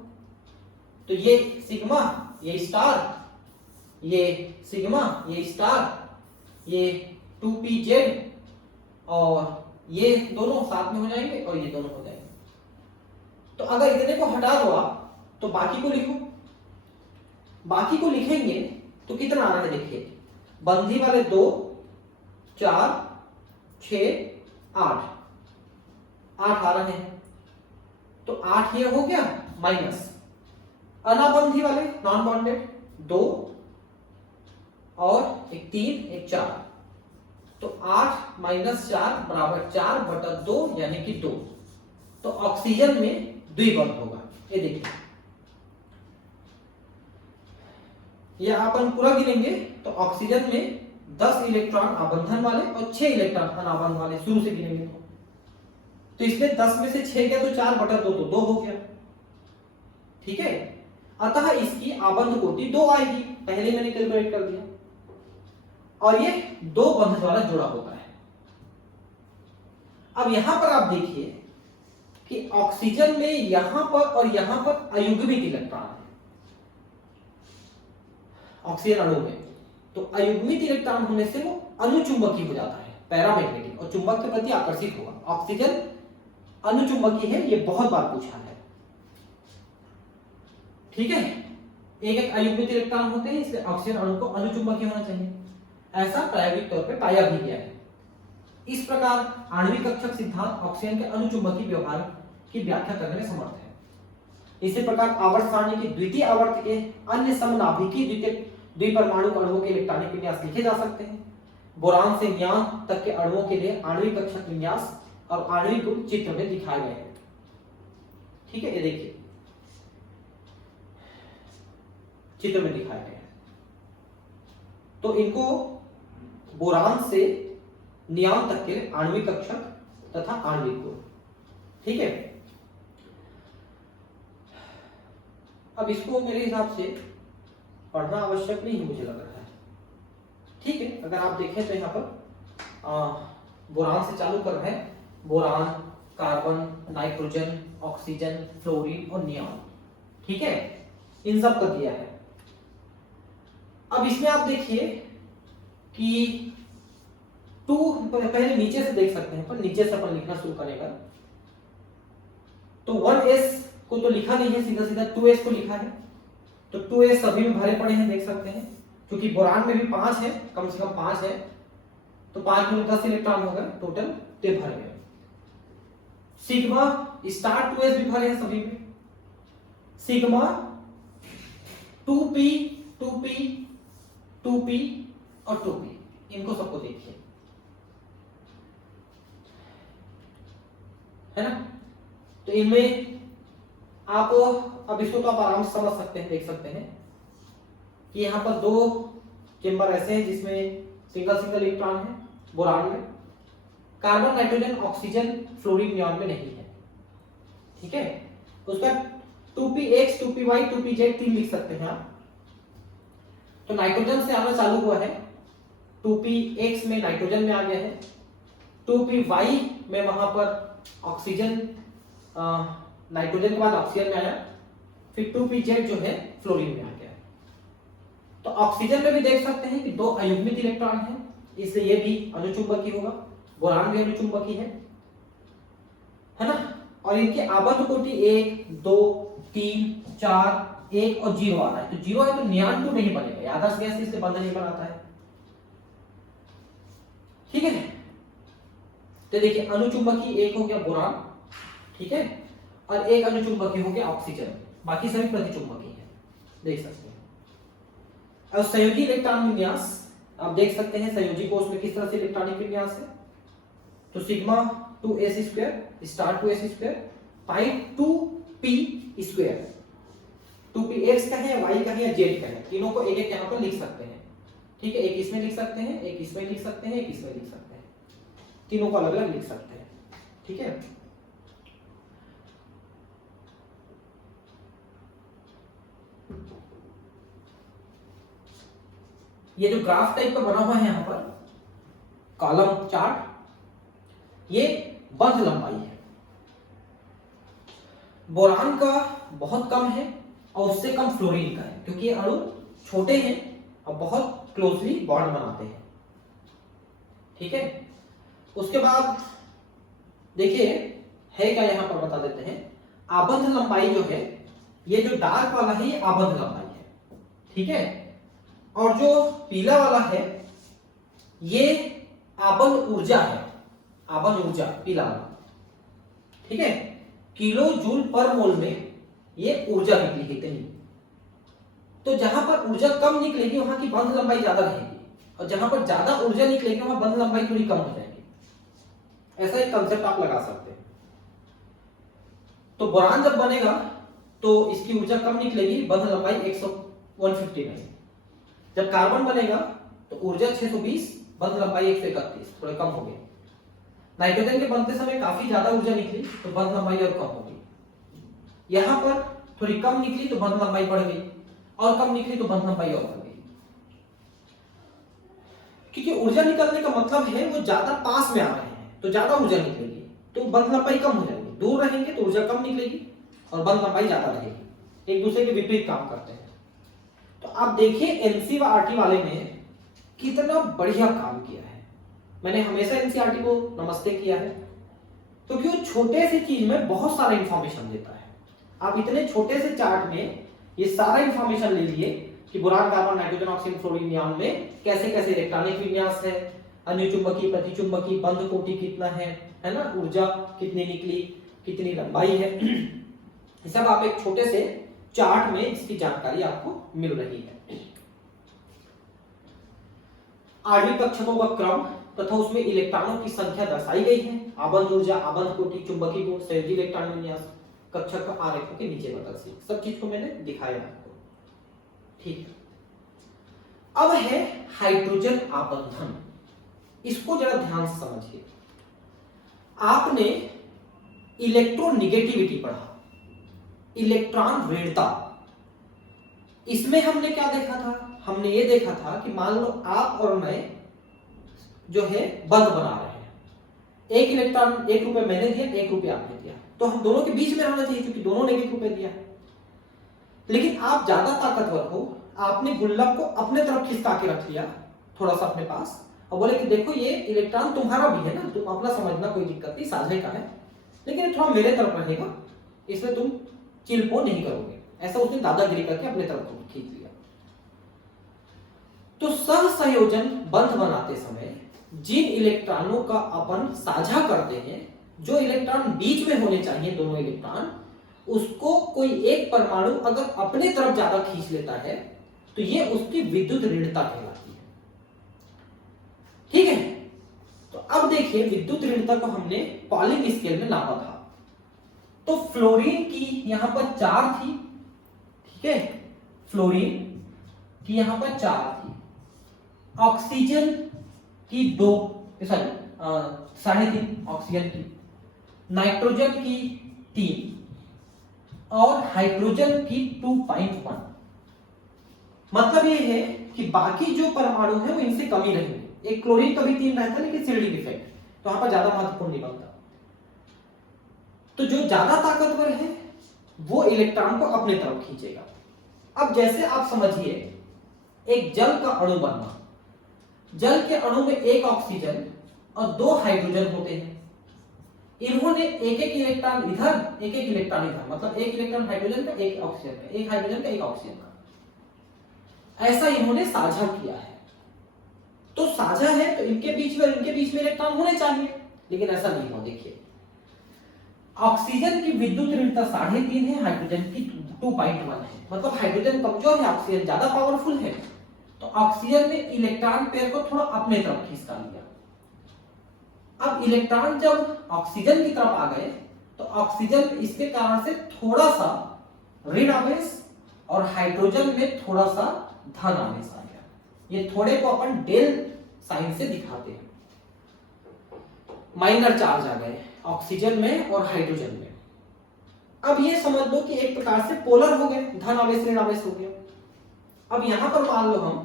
तो ये सिग्मा, ये स्टार, ये सिग्मा, ये स्टार, ये 2pz, और ये दोनों साथ में हो जाएंगे और ये दोनों हो जाएंगे। तो अगर इतने को हटा दो आप तो बाकी को लिखो, बाकी को लिखेंगे तो कितना आ रहा है, देखिए बंधी वाले 2 4 6 8 8 आ रहे हैं, तो 8 ये हो गया, माइनस अनाबंधी वाले नॉन बॉन्डेड 2 और एक 3 एक 4, तो 8 माइनस 4 बराबर 4/2 यानी कि 2। तो ऑक्सीजन में द्विबंध होगा, ये देखिए, यह अपन पूरा गिनेंगे तो ऑक्सीजन में 10 इलेक्ट्रॉन आबंधन वाले और 6 इलेक्ट्रॉन अनाबंध वाले, शुरू से गिनेंगे तो इसमें 10 में से 6 गया तो 4/2 तो 2 हो गया, ठीक है। अतः इसकी आबंध कोटि 2 आएगी, पहले मैंने कैलकुलेट कर दिया, और ये 2 बंध द्वारा जुड़ा होता है। अब यहां पर आप देखिए कि ऑक्सीजन में यहां पर और यहां पर अयुग्मित इलेक्ट्रॉन है ऑक्सीजन अणु में, तो अयुग्मित इलेक्ट्रॉन होने से वो अनुचुंबकीय हो जाता है, पैरामैग्नेटिक, और चुंबक के प्रति आकर्षित होगा। ऑक्सीजन अनुचुंबकीय है, ये बहुत बार पूछा है, ठीक है। एक एक अयुग्मित इलेक्ट्रॉन होते हैं, इसलिए ऑक्सीजन अणु को अनुचुंबकीय होना चाहिए, ऐसा प्रायोगिक तौर पे पाया भी गया है। इस प्रकार आणविक कक्षक सिद्धांत ऑक्सीजन के अनुचुंबकीय व्यवहार की व्याख्या करने में समर्थ है। इसी प्रकार आवर्त सारणी की द्वितीय आवर्त के अन्य समनाभिकीय द्विपरमाणु अणुओं के इलेक्ट्रॉनिक विन्यास लिखे जा सकते हैं। बोरान से नियान तक के अणुओं के लिए आणविक कक्षक विन्यास और आणविक गुण चित्र में दिखाए गए हैं। ठीक है, ये देखिए चित्र में दिखाए गए हैं। तो इनको बोरान से नियान तक के आणविक कक्षक तथा आणविक गुण। ठीक है, अब इसको मेरे हिसाब से पढ़ना आवश्यक नहीं है, मुझे लग रहा है। ठीक है, अगर आप देखें तो यहाँ पर बोरान से चालू कर रहे हैं, boron, carbon, nitrogen, oxygen, fluorine और नियान। ठीक है, इन सब का दिया है। अब इसमें आप देखिए कि टू, पहले नीचे से देख सकते हैं, पर नीचे से अपन लिखना शुरू करेगा तो 1s को तो लिखा नहीं है, सीधा सीधा 2s को लिखा है। तो 2s सभी में भरे पड़े हैं, देख सकते हैं, क्योंकि बोरान में भी 5 है, कम से कम 5 है, तो 5 में 10 इलेक्ट्रॉन हो गए टोटल, ते भर गए। सिग्मा स्टार 2s भी भरे हैं सभी में। सिग्मा 2p 2p 2p और 2p, इनको सबको देखिए, है ना। तो इनमें आप अब इसको तो आप आराम से समझ सकते हैं, देख सकते हैं कि यहाँ पर 2 चेंबर ऐसे हैं जिसमें सिंगल सिंगल इलेक्ट्रॉन है बोरान में। Carbon, nitrogen, oxygen, fluorine neon में नहीं है। ठीक है, उसका 2px 2py 2pz 3 लिख सकते हैं आप। तो नाइट्रोजन से आना चालू हुआ है, 2px में नाइट्रोजन में आ गया है, 2py में वहां पर ऑक्सीजन, नाइट्रोजन के बाद ऑक्सीजन में आया, फिर 2pz जो है फ्लोरीन में आ गया। तो ऑक्सीजन में भी देख सकते हैं कि 2 अयुग्मित इलेक्ट्रॉन है, इसलिए ये भी अनुचुंबकीय होगा। बोरान भी अनुचुंबकीय है ना। और इनके आबद्ध कोटि 1 2 3 4 1 और 0 आ रहा है। तो 0 है तो नियान 2 नहीं बनेगा, आदर्श गैस इससे बंधन नहीं बनाता है। ठीक है, तो देखिए अनुचुंबकीय एक हो गया बोरान, ठीक है, और एक अनुचुंबकीय हो गया ऑक्सीजन, बाकी सभी प्रतिचुंबकीय है, देख सकते हैं। अब संयोजी इलेक्ट्रॉन विन्यास आप देख सकते हैं, संयोजी कोष में किस तरह से इलेक्ट्रॉनिक विन्यास है। तो सिग्मा 2s² स्टार 2s² पाई 2p², 2p x का है, y का है या z का है, तीनों को एक एक यहाँ पर लिख सकते हैं। ठीक है, एक इसमें लिख सकते हैं, एक इसमें लिख सकते हैं, एक इसमें लिख सकते हैं, तीनों को अलग अलग लिख सकते हैं। ठीक है, ये जो ग्राफ टाइप का बना हुआ है यहाँ पर कॉलम चार्ट, ये बंध लंबाई है। बोरान का बहुत कम है और उससे कम फ्लोरीन का है, क्योंकि ये अणु छोटे हैं और बहुत क्लोजली बॉन्ड बनाते हैं। ठीक है, उसके बाद देखिए है क्या, यहां पर बता देते हैं। आबद्ध लंबाई जो है, ये जो डार्क वाला है ये आबद्ध लंबाई है। ठीक है, और जो पीला वाला है ये आबद्ध ऊर्जा है, आबद्ध ऊर्जा पीला वाला। ठीक है, किलो जूल पर मोल में ये ऊर्जा निकली कितनी। तो जहां पर ऊर्जा कम निकलेगी वहां की बंध लंबाई ज्यादा रहेगी, और जहां पर ज्यादा ऊर्जा निकलेगी वहां बंध लंबाई थोड़ी कम हो जाएगी। ऐसा एक कंसेप्ट आप लगा सकते हैं। तो बोरान जब बनेगा तो इसकी ऊर्जा कम निकलेगी, बंध लंबाई 150 में। जब कार्बन बनेगा तो ऊर्जा 620, बंध लंबाई 131, थोड़े कम हो गए। नाइट्रोजन के बनते समय काफी ज्यादा ऊर्जा निकली तो बंध लंबाई और कम हो गई। यहां पर थोड़ी कम निकली तो बंध लंबाई बढ़ गई, और कम निकली तो बंध लंबाई और बढ़ गई। क्योंकि ऊर्जा निकलने का मतलब है वो ज्यादा पास में आ रहे हैं तो ज्यादा ऊर्जा निकलेगी, तो बंध लंबाई कम हो जाएगी। दूर रहेंगे तो ऊर्जा कम निकलेगी और बंध लंबाई ज्यादा रहेगी, एक दूसरे के विपरीत काम करते हैं। तो आप देखिए एनसी व आरटी वाले में कितना बढ़िया काम किया है। मैंने हमेशा एनसीईआरटी को नमस्ते किया है, क्योंकि वो छोटे से चीज में बहुत सारा इंफॉर्मेशन देता है। आप इतने छोटे से चार्ट में ये सारा इंफॉर्मेशन ले लिए कि boron, carbon, nitrogen, oxygen, fluorine, neon में कैसे कैसे इलेक्ट्रॉनिक विन्यास है, अनुचुंबकीय, प्रतिचुंबकीय, बंध कोटि कितना है ना, ऊर्जा कितनी निकली, कितनी लंबाई है, ये सब आप एक छोटे से चार्ट में इसकी जानकारी आपको मिल रही है। आणविक कक्षकों का क्रम तथा उसमें इलेक्ट्रॉनों की संख्या दर्शाई गई है। आबंध ऊर्जा, आबंध कोटि, चुंबकीय गुण, संयोजी इलेक्ट्रॉन विन्यास, कक्षक का आरेखों के नीचे प्रदर्शित, सब चीज को मैंने दिखाया आपको। ठीक है, अब है हाइड्रोजन आबंधन। इसको जरा ध्यान से समझिए। आपने इलेक्ट्रोनिगेटिविटी पढ़ा, इलेक्ट्रॉन ऋणता। इसमें हमने क्या देखा था? हमने ये देखा था कि मान लो आप और मैं जो है बंध बना रहे हैं, एक इलेक्ट्रॉन, 1 रुपए मैंने दिया, 1 रुपए आपने दिया, तो हम दोनों के बीच में रहना चाहिए क्योंकि दोनों ने 1 रुपए दिया। लेकिन आप ज्यादा ताकतवर हो, आपने गुल्लक को अपने तरफ खिसका के रख लिया थोड़ा सा अपने पास, और बोले कि देखो ये इलेक्ट्रॉन तुम्हारा भी है ना, तुम अपना समझना, कोई दिक्कत नहीं, साझे का है, लेकिन थोड़ा मेरे तरफ रहेगा, इसलिए तुम चिलपो नहीं करोगे। ऐसा उसने दादागिरी करके अपने तरफ खींच लिया। तो सहसंयोजन बंध बनाते समय जिन इलेक्ट्रॉनों का अपन साझा करते हैं, जो इलेक्ट्रॉन बीच में होने चाहिए, दोनों इलेक्ट्रॉन, उसको कोई एक परमाणु अगर अपने तरफ ज्यादा खींच लेता है तो ये उसकी विद्युत ऋणता कहलाती है। ठीक है, तो अब देखिए विद्युत ऋणता को हमने पॉलिंग स्केल में नापा था। तो फ्लोरीन की यहां पर 4 थी, ठीक है, फ्लोरीन की यहां पर 4 थी, ऑक्सीजन की 2, सॉरी 3.5 ऑक्सीजन की, नाइट्रोजन की 3 और हाइड्रोजन की 2.1। मतलब ये है कि बाकी जो परमाणु है वो इनसे कम ही रहेंगे। एक क्लोरीन का भी 3 रहता है लेकिन शिल्डिंग इफेक्ट, तो वहां पर ज्यादा महत्वपूर्ण नहीं बनता। तो जो ज्यादा ताकतवर है वो इलेक्ट्रॉन को अपने तरफ खींचेगा। अब जैसे आप समझिए एक जल का अणु बनना, जल के अणु में 1 ऑक्सीजन और 2 हाइड्रोजन होते हैं। इन्होंने एक इलेक्ट्रॉन इधर, एक इलेक्ट्रॉन इधर, मतलब 1 इलेक्ट्रॉन हाइड्रोजन का, 1 ऑक्सीजन का, 1 हाइड्रोजन का, 1 ऑक्सीजन का, ऐसा इन्होंने साझा किया है। तो साझा है तो इनके बीच में इलेक्ट्रॉन होने चाहिए, लेकिन ऐसा नहीं हुआ। देखिए ऑक्सीजन की विद्युत ऋणता 3.5 है, हाइड्रोजन की 2.1 है, मतलब हाइड्रोजन कमजोर है, ऑक्सीजन ज्यादा पावरफुल है। तो ऑक्सीजन ने इलेक्ट्रॉन पेयर को थोड़ा अपने तरफ खींचता लिया। अब इलेक्ट्रॉन जब ऑक्सीजन की तरफ आ गए तो ऑक्सीजन इसके कारण से थोड़ा सा ऋण आवेश और हाइड्रोजन में थोड़ा सा धन आवेश आ गया। ये थोड़े को अपन डेल साइन से दिखाते हैं। माइनर चार्ज आ गए ऑक्सीजन में और हाइड्रोजन में। अब ये समझ लो कि एक प्रकार से पोलर हो गए, धन आवेश ऋण आवेश हो गया। अब यहां पर मान लो हम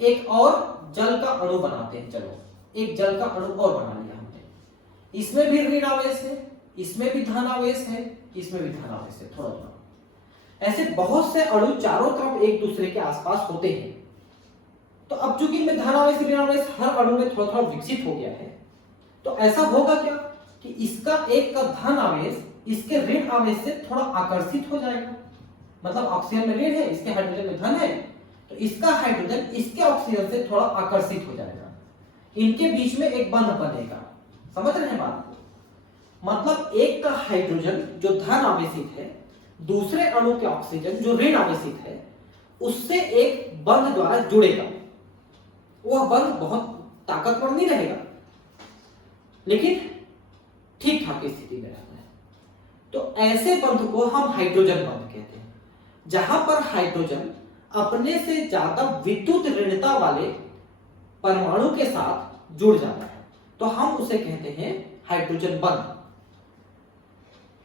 एक और जल का अणु बनाते हैं। चलो एक जल का अणु और बना लिया हमने, इसमें भी ऋण आवेश है, इसमें भी धन आवेश है, इसमें भी धन आवेश है, थोड़ा थोड़ा। ऐसे बहुत से अणु चारों तरफ एक दूसरे के आसपास होते हैं। तो अब चूंकि इनमें धन आवेश ऋण आवेश हर अणु में थोड़ा थोड़ा विकसित हो गया है, तो ऐसा होगा क्या कि इसका एक का धन आवेश इसके ऋण आवेश से थोड़ा आकर्षित हो जाएगा। मतलब ऑक्सीजन में ऋण है, इसके हाइड्रोजन में धन है, तो इसका हाइड्रोजन इसके ऑक्सीजन से थोड़ा आकर्षित हो जाएगा। इनके बीच में एक बंध बनेगा। समझ रहे हैं बात को? मतलब एक का हाइड्रोजन जो धन आवेशित है, दूसरे अणु के ऑक्सीजन जो ऋण आवेशित है, उससे एक बंध द्वारा जुड़ेगा। वह बंध बहुत ताकतवर नहीं रहेगा, लेकिन ठीक ठाक स्थिति में रहता है। तो ऐसे बंध को हम हाइड्रोजन बंध कहते हैं, जहां पर हाइड्रोजन अपने से ज्यादा विद्युत ऋणता वाले परमाणु के साथ जुड़ जाता है, तो हम उसे कहते हैं हाइड्रोजन बंध।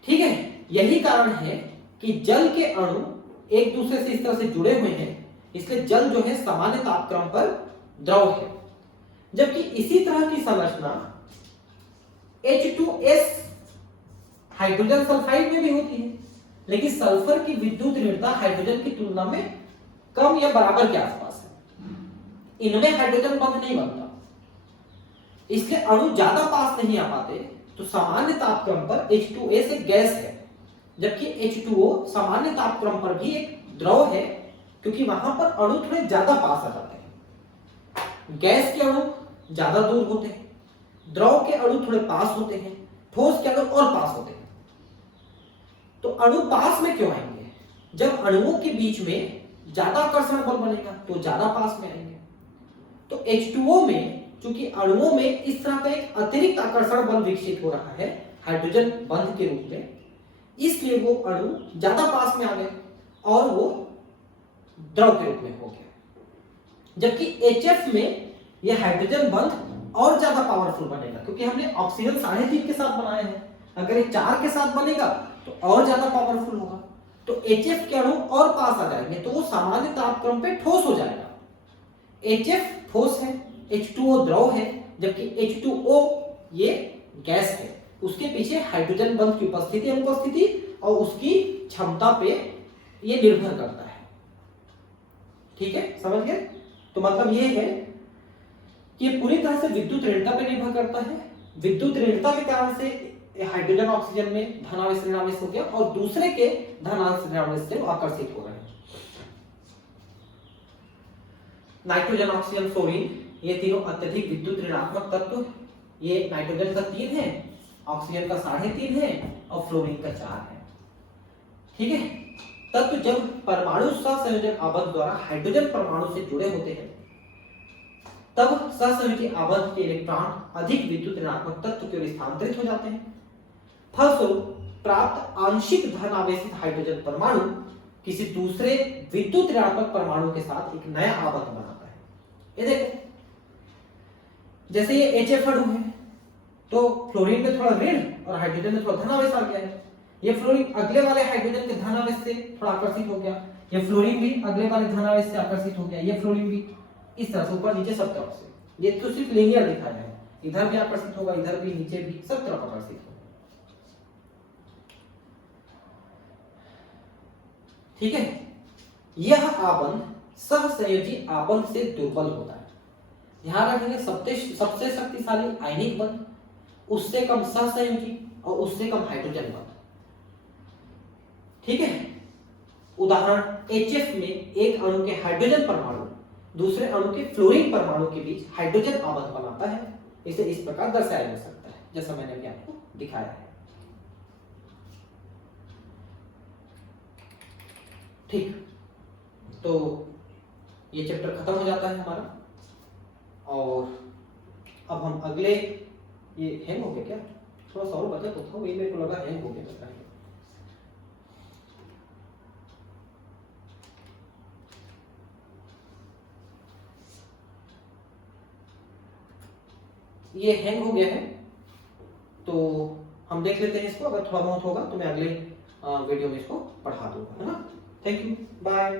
ठीक है, यही कारण है कि जल के अणु एक दूसरे से इस तरह से जुड़े हुए हैं, इसलिए जल जो है सामान्य तापक्रम पर द्रव है। जबकि इसी तरह की संरचना H2S हाइड्रोजन सल्फाइड में भी होती है, लेकिन सल्फर की विद्युत ऋणता हाइड्रोजन की तुलना में कम या बराबर के आसपास है। इनमें हाइड्रोजन बंध नहीं बनता, इसके अणु ज्यादा पास नहीं आ पाते। तो सामान्य तापक्रम पर H2S एक गैस है, जबकि H2O सामान्य तापक्रम पर भी एक द्रव है, क्योंकि वहां पर अणु थोड़े ज्यादा पास आ जाते हैं। गैस के अणु ज्यादा दूर होते हैं, द्रव के अणु थोड़े पास होते हैं, ठोस के अणु और पास होते हैं। तो अणु पास में क्यों आएंगे? जब अणुओं के बीच में ज्यादा आकर्षण बल बनेगा तो ज्यादा पास में आएंगे। तो H2O में चूंकि अणुओं में इस तरह का एक अतिरिक्त आकर्षण बल विकसित हो रहा है हाइड्रोजन बंध के रूप में, इसलिए वो अणु ज्यादा पास में आ गए और वो द्रव के रूप में हो गया। जबकि HF में यह हाइड्रोजन बंध और ज्यादा पावरफुल बनेगा, क्योंकि हमने ऑक्सीजन 3.5 के साथ बनाए हैं, अगर ये 4 के साथ बनेगा तो और ज्यादा पावरफुल होगा। तो HF के अणु और पास आ जाएंगे तो वो सामान्य तापक्रम पे ठोस हो जाएगा। HF ठोस है, H2O द्रव है, जबकि H2O ये गैस है। उसके पीछे हाइड्रोजन बंध की उपस्थिति अनुपस्थिति और उसकी क्षमता पे ये निर्भर करता है। ठीक है, समझ गए? तो मतलब ये है कि ये पूरी तरह से विद्युत ऋणता पे निर्भर करता है। विद्युत ऋणता के कारण से हाइड्रोजन ऑक्सीजन में धनावेश ऋणावेश हो गया और दूसरे के धनावेश ऋणावेश से आकर्षित हो रहे हैं। नाइट्रोजन, ऑक्सीजन, फ्लोरीन ये तीनों अत्यधिक विद्युत ऋणात्मक तत्व। ये नाइट्रोजन का 3 है, ऑक्सीजन का 3.5 है और फ्लोरीन का 4 है। ठीक है, तत्व जब परमाणु सहसंयोजक आबंध द्वारा हाइड्रोजन परमाणु से जुड़े होते हैं तब सहसंयोजी आबंध के इलेक्ट्रॉन अधिक विद्युत ऋणात्मक तत्व की ओर स्थानांतरित हो जाते हैं। फलस्वरूप प्राप्त आंशिक धन आवेशित हाइड्रोजन परमाणु किसी दूसरे विद्युत ऋणात्मक परमाणु के साथ एक नया आबंध बनाता है। ये देखो, जैसे ये HF अणु है तो फ्लोरीन में थोड़ा ऋण और हाइड्रोजन में थोड़ा धनावेश आ गया है। ये फ्लोरीन अगले वाले हाइड्रोजन के धनावेश से थोड़ा आकर्षित हो गया, ये फ्लोरीन भी अगले वाले धनावेश से आकर्षित हो गया, ये फ्लोरीन भी इस तरह से ऊपर नीचे सब तरफ से। ये तो सिर्फ लीनियर दिखाया है, इधर भी आकर्षित होगा, इधर भी, नीचे भी, सब तरफ आकर्षित होगा। ठीक है, यह आबंध सहसंयोजी आबंध से दुर्बल होता है। ध्यान रखेंगे, सबसे शक्तिशाली आयनिक बंध, उससे कम सहसंयोजी और उससे कम हाइड्रोजन बंध। ठीक है, उदाहरण HF में एक अणु के हाइड्रोजन परमाणु दूसरे अणु के फ्लोरीन परमाणु के बीच हाइड्रोजन आबंध बनाता है। इसे इस प्रकार दर्शाया जा सकता है जैसा मैंने अभी आपको दिखाया है। ठीक, तो ये चैप्टर खत्म हो जाता है हमारा। और अब हम अगले, ये हैंग हो गया क्या? थोड़ा सा और बचा तो था, वही मेरे को लगा हैंग हो गया लगता है। ये हैंग हो गया है तो हम देख लेते हैं इसको। अगर थोड़ा बहुत होगा तो मैं अगले वीडियो में इसको पढ़ा दूंगा, है ना। Thank you, bye.